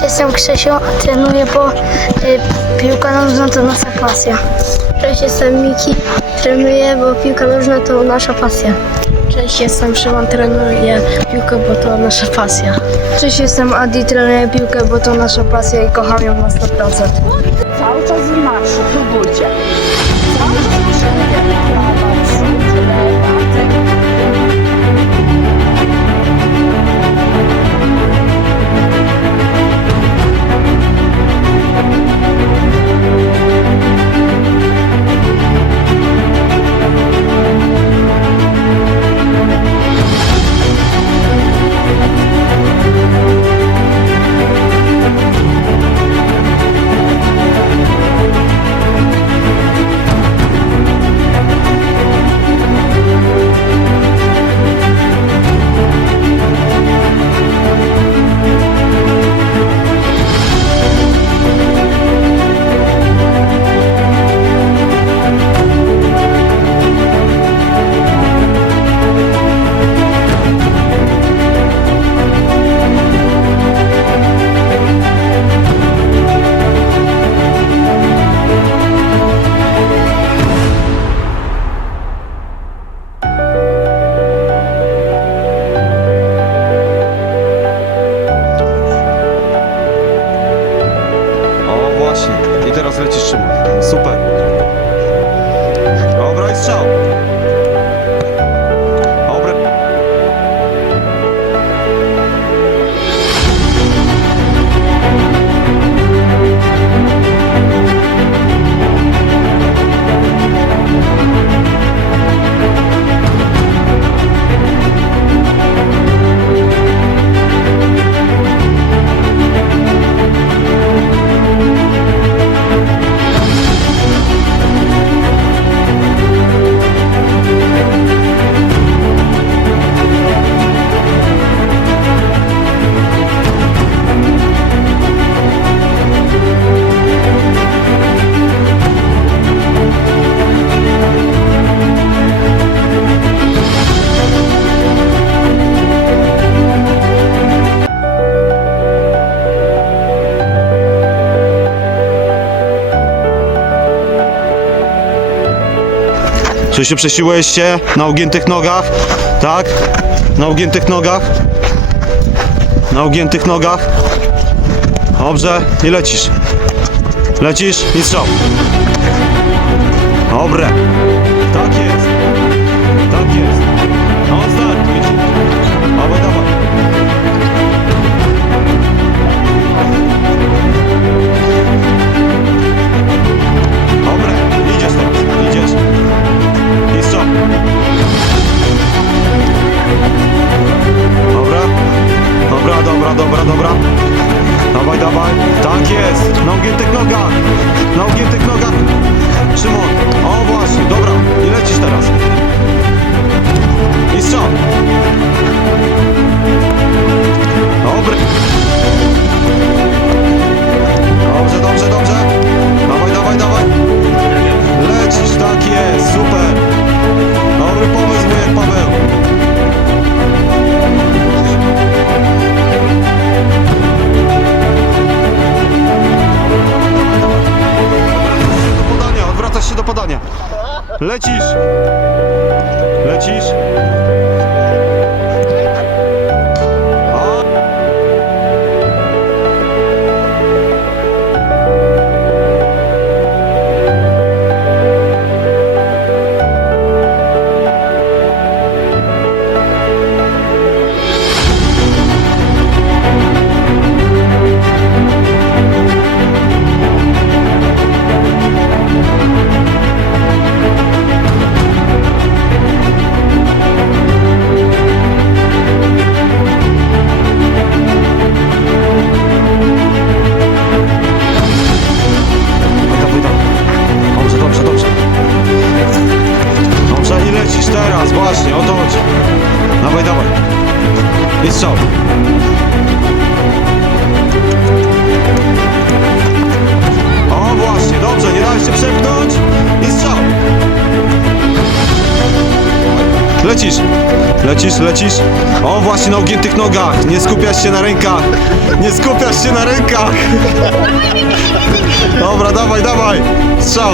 Jestem Krzesio, trenuję, bo y, piłka nożna to nasza pasja. Cześć, jestem Miki, trenuję, bo piłka nożna to nasza pasja. Cześć, jestem Szymon, trenuję piłkę, bo to nasza pasja. Cześć, jestem Adi, trenuję piłkę, bo to nasza pasja i kocham ją na 100%. Teraz lecisz Szymon. Super. Dobra i strzał. Czy się przesiłeście na ugiętych nogach? Tak? Na ugiętych nogach? Na ugiętych nogach? Dobrze, i lecisz. Lecisz i strzał. Dobre. Tak jest. Tak jest. No Lecisz. Lecisz. Lecisz, lecisz. O, właśnie na ugiętych nogach. Nie skupiasz się na rękach. Nie skupiasz się na rękach. Dobra, dawaj, dawaj. Strzał.